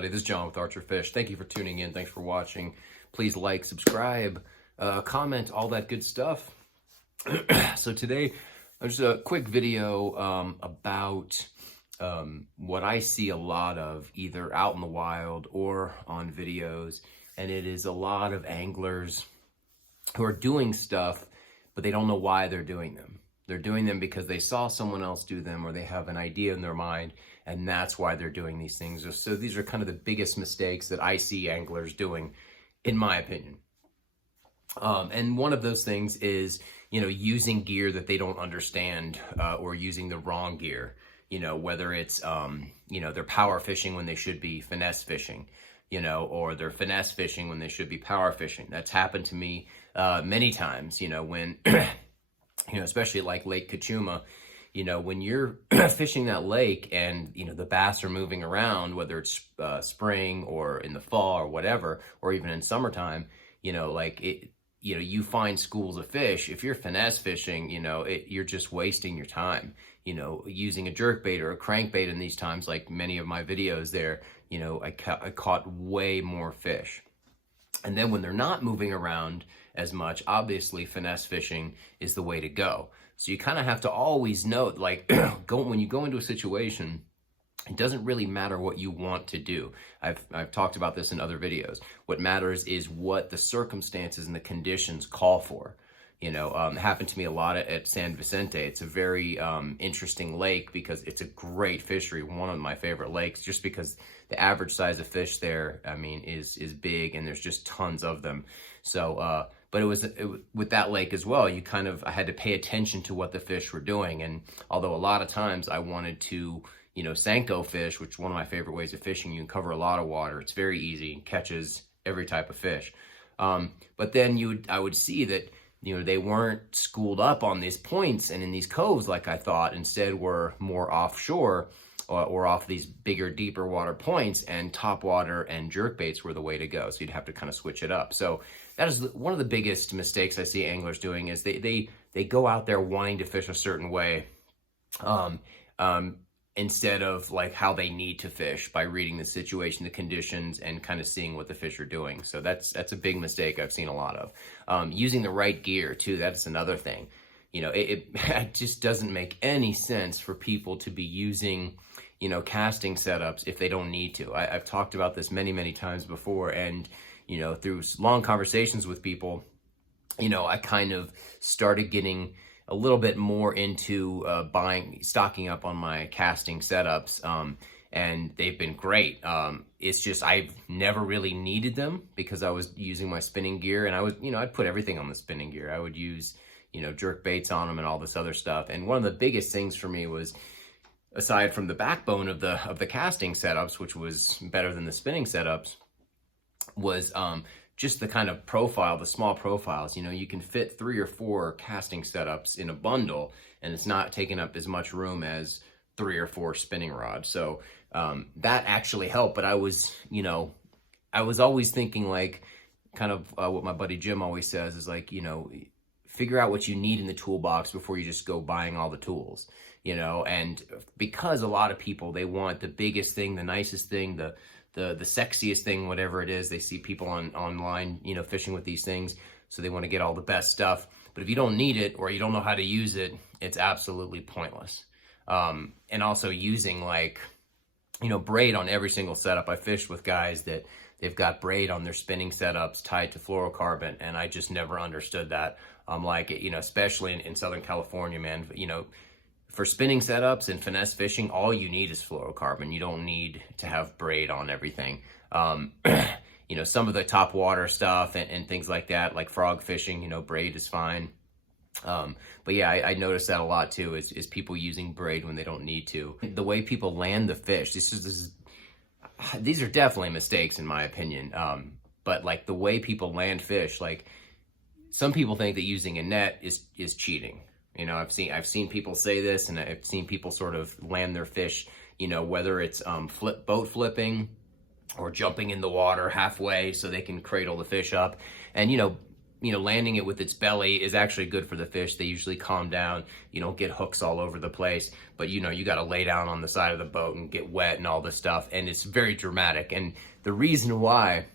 everybody? This is John with Archer Fish. Thank you for tuning in. Thanks for watching. Please like, subscribe, comment, all that good stuff. So today, just a quick video about what I see a lot of either out in the wild or on videos. And it is a lot of anglers who are doing stuff, but they don't know why they're doing them. They're doing them because they saw someone else do them, or they have an idea in their mind, and that's why they're doing these things. So these are kind of the biggest mistakes that I see anglers doing, in my opinion. And one of those things is, using gear that they don't understand, or using the wrong gear. Whether it's, they're power fishing when they should be finesse fishing, or they're finesse fishing when they should be power fishing. That's happened to me many times, when, especially like Lake Kachuma, when you're fishing that lake and, the bass are moving around, whether it's spring or in the fall or whatever, or even in summertime, you find schools of fish. If you're finesse fishing, you're just wasting your time, using a jerkbait or a crankbait in these times, like many of my videos there, I caught way more fish. And then when they're not moving around as much, obviously finesse fishing is the way to go. So you kind of have to always know, when you go into a situation, it doesn't really matter what you want to do. I've talked about this in other videos. What matters is what the circumstances and the conditions call for. It happened to me a lot at San Vicente. It's a very interesting lake because it's a great fishery, one of my favorite lakes, just because the average size of fish there, is big, and there's just tons of them. So, but it was with that lake as well, I had to pay attention to what the fish were doing. And although a lot of times I wanted to, Senko fish, which is one of my favorite ways of fishing, you can cover a lot of water. It's very easy, catches every type of fish. But then I would see that, they weren't schooled up on these points and in these coves like I thought. Instead, were more offshore or off these bigger, deeper water points, and topwater and jerkbaits were the way to go. So you'd have to kind of switch it up. So that is one of the biggest mistakes I see anglers doing, is they go out there wanting to fish a certain way, instead of how they need to fish, by reading the situation, the conditions, and kind of seeing what the fish are doing. So that's a big mistake I've seen a lot of. Using the right gear too, that's another thing. It just doesn't make any sense for people to be using, casting setups if they don't need to. I've talked about this many, many times before, and, through long conversations with people, I kind of started getting a little bit more into stocking up on my casting setups, and they've been great. It's just I've never really needed them because I was using my spinning gear, and I'd put everything on the spinning gear. I would use, jerk baits on them and all this other stuff. And one of the biggest things for me was, aside from the backbone of the casting setups, which was better than the spinning setups, was just the kind of profile, the small profiles. You can fit 3 or 4 casting setups in a bundle, and it's not taking up as much room as 3 or 4 spinning rods. So that actually helped. But I was always thinking, kind of what my buddy Jim always says is, figure out what you need in the toolbox before you just go buying all the tools. And because a lot of people, they want the biggest thing, the nicest thing, the sexiest thing, whatever it is. They see people online, fishing with these things, so they want to get all the best stuff. But if you don't need it, or you don't know how to use it, it's absolutely pointless. And also using braid on every single setup. I fished with guys that they've got braid on their spinning setups tied to fluorocarbon, and I just never understood that. Especially in Southern California, man, for spinning setups and finesse fishing, all you need is fluorocarbon. You don't need to have braid on everything. Some of the top water stuff and things like that, like frog fishing, braid is fine. But yeah, I noticed that a lot too, is people using braid when they don't need to. The way people land the fish, these are definitely mistakes in my opinion. But the way people land fish, some people think that using a net is cheating. I've seen people say this, and I've seen people sort of land their fish, whether it's boat flipping or jumping in the water halfway so they can cradle the fish up. And, landing it with its belly is actually good for the fish. They usually calm down. You don't get hooks all over the place, but you got to lay down on the side of the boat and get wet and all this stuff. And it's very dramatic. And the reason why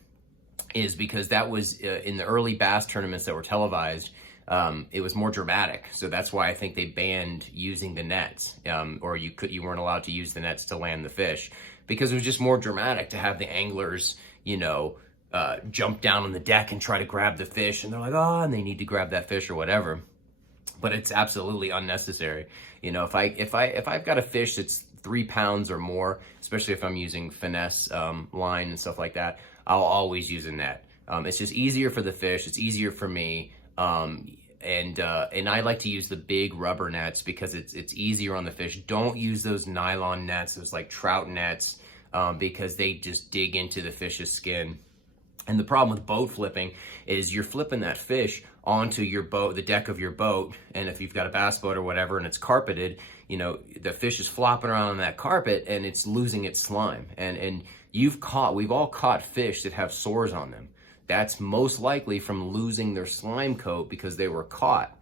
is because that was in the early bass tournaments that were televised. It was more dramatic. So that's why I think they banned using the nets, or you weren't allowed to use the nets to land the fish, because it was just more dramatic to have the anglers, jump down on the deck and try to grab the fish, and they're like, oh, and they need to grab that fish or whatever. But it's absolutely unnecessary. If I've got a fish that's 3 pounds or more, especially if I'm using finesse line and stuff like that, I'll always use a net. It's just easier for the fish. It's easier for me. And I like to use the big rubber nets because it's easier on the fish. Don't use those nylon nets, those like trout nets, because they just dig into the fish's skin. And the problem with boat flipping is you're flipping that fish onto your boat, the deck of your boat, and if you've got a bass boat or whatever and it's carpeted, the fish is flopping around on that carpet and it's losing its slime. And we've all caught fish that have sores on them. That's most likely from losing their slime coat because they were caught.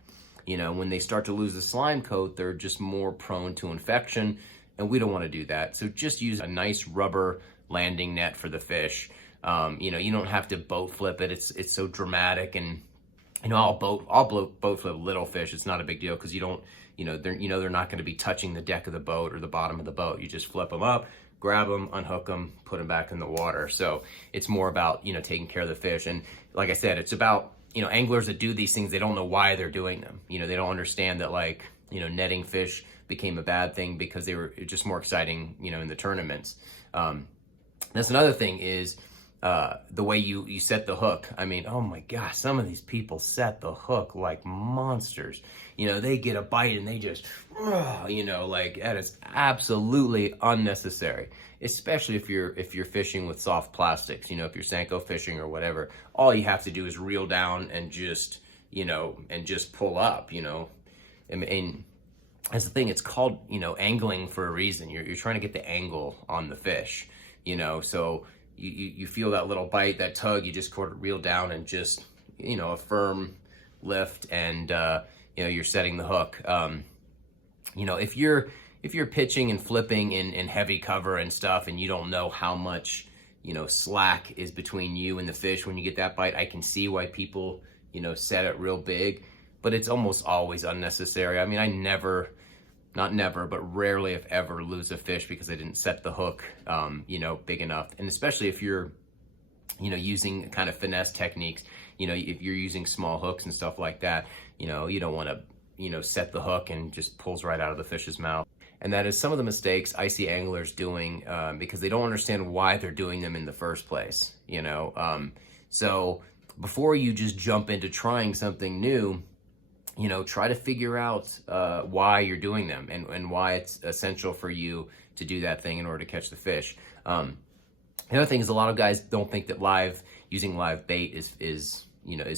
When they start to lose the slime coat, they're just more prone to infection, and we don't want to do that. So just use a nice rubber landing net for the fish. You don't have to boat flip it. It's so dramatic, and I'll boat flip little fish. It's not a big deal because they're not going to be touching the deck of the boat or the bottom of the boat. You just flip them up, grab them, unhook them, put them back in the water. So it's more about taking care of the fish. And like I said, it's about anglers that do these things. They don't know why they're doing them. They don't understand that netting fish became a bad thing because they were just more exciting in the tournaments. That's another thing is the way you set the hook. I mean, oh my gosh, some of these people set the hook like monsters. They get a bite and they just, that is absolutely unnecessary. Especially if you're fishing with soft plastics. If you're Senko fishing or whatever, all you have to do is reel down and just pull up. And that's the thing. It's called angling for a reason. You're trying to get the angle on the fish. So. You feel that little bite, that tug, you just reel down and just, a firm lift, and, you're setting the hook. If you're pitching and flipping in heavy cover and stuff, and you don't know how much, slack is between you and the fish when you get that bite, I can see why people, set it real big, but it's almost always unnecessary. I mean, not never, but rarely if ever lose a fish because I didn't set the hook, big enough. And especially if you're, using kind of finesse techniques, if you're using small hooks and stuff like that, you don't want to, set the hook and just pulls right out of the fish's mouth. And that is some of the mistakes I see anglers doing because they don't understand why they're doing them in the first place, So before you just jump into trying something new, try to figure out why you're doing them and why it's essential for you to do that thing in order to catch the fish. The other thing is a lot of guys don't think that using live bait is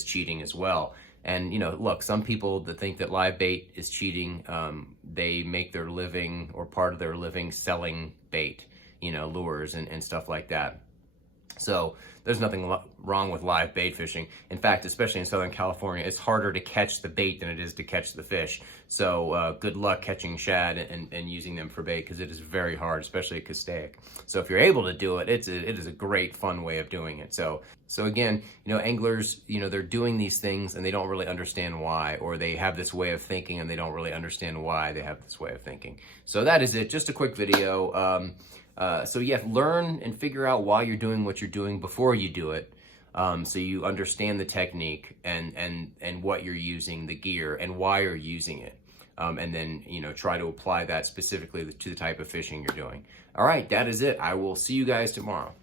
cheating as well. And, look, some people that think that live bait is cheating, they make their living or part of their living selling bait, lures and stuff like that. So there's nothing wrong with live bait fishing. In fact, especially in Southern California, it's harder to catch the bait than it is to catch the fish. So good luck catching shad and using them for bait because it is very hard, especially at Keitech. So if you're able to do it, it is a great, fun way of doing it. So again, anglers, they're doing these things and they don't really understand why, or they have this way of thinking and they don't really understand why they have this way of thinking. So that is it. Just a quick video. So yeah, learn and figure out why you're doing what you're doing before you do it. So you understand the technique and what you're using, the gear, and why you're using it. And then, try to apply that specifically to the type of fishing you're doing. All right, that is it. I will see you guys tomorrow.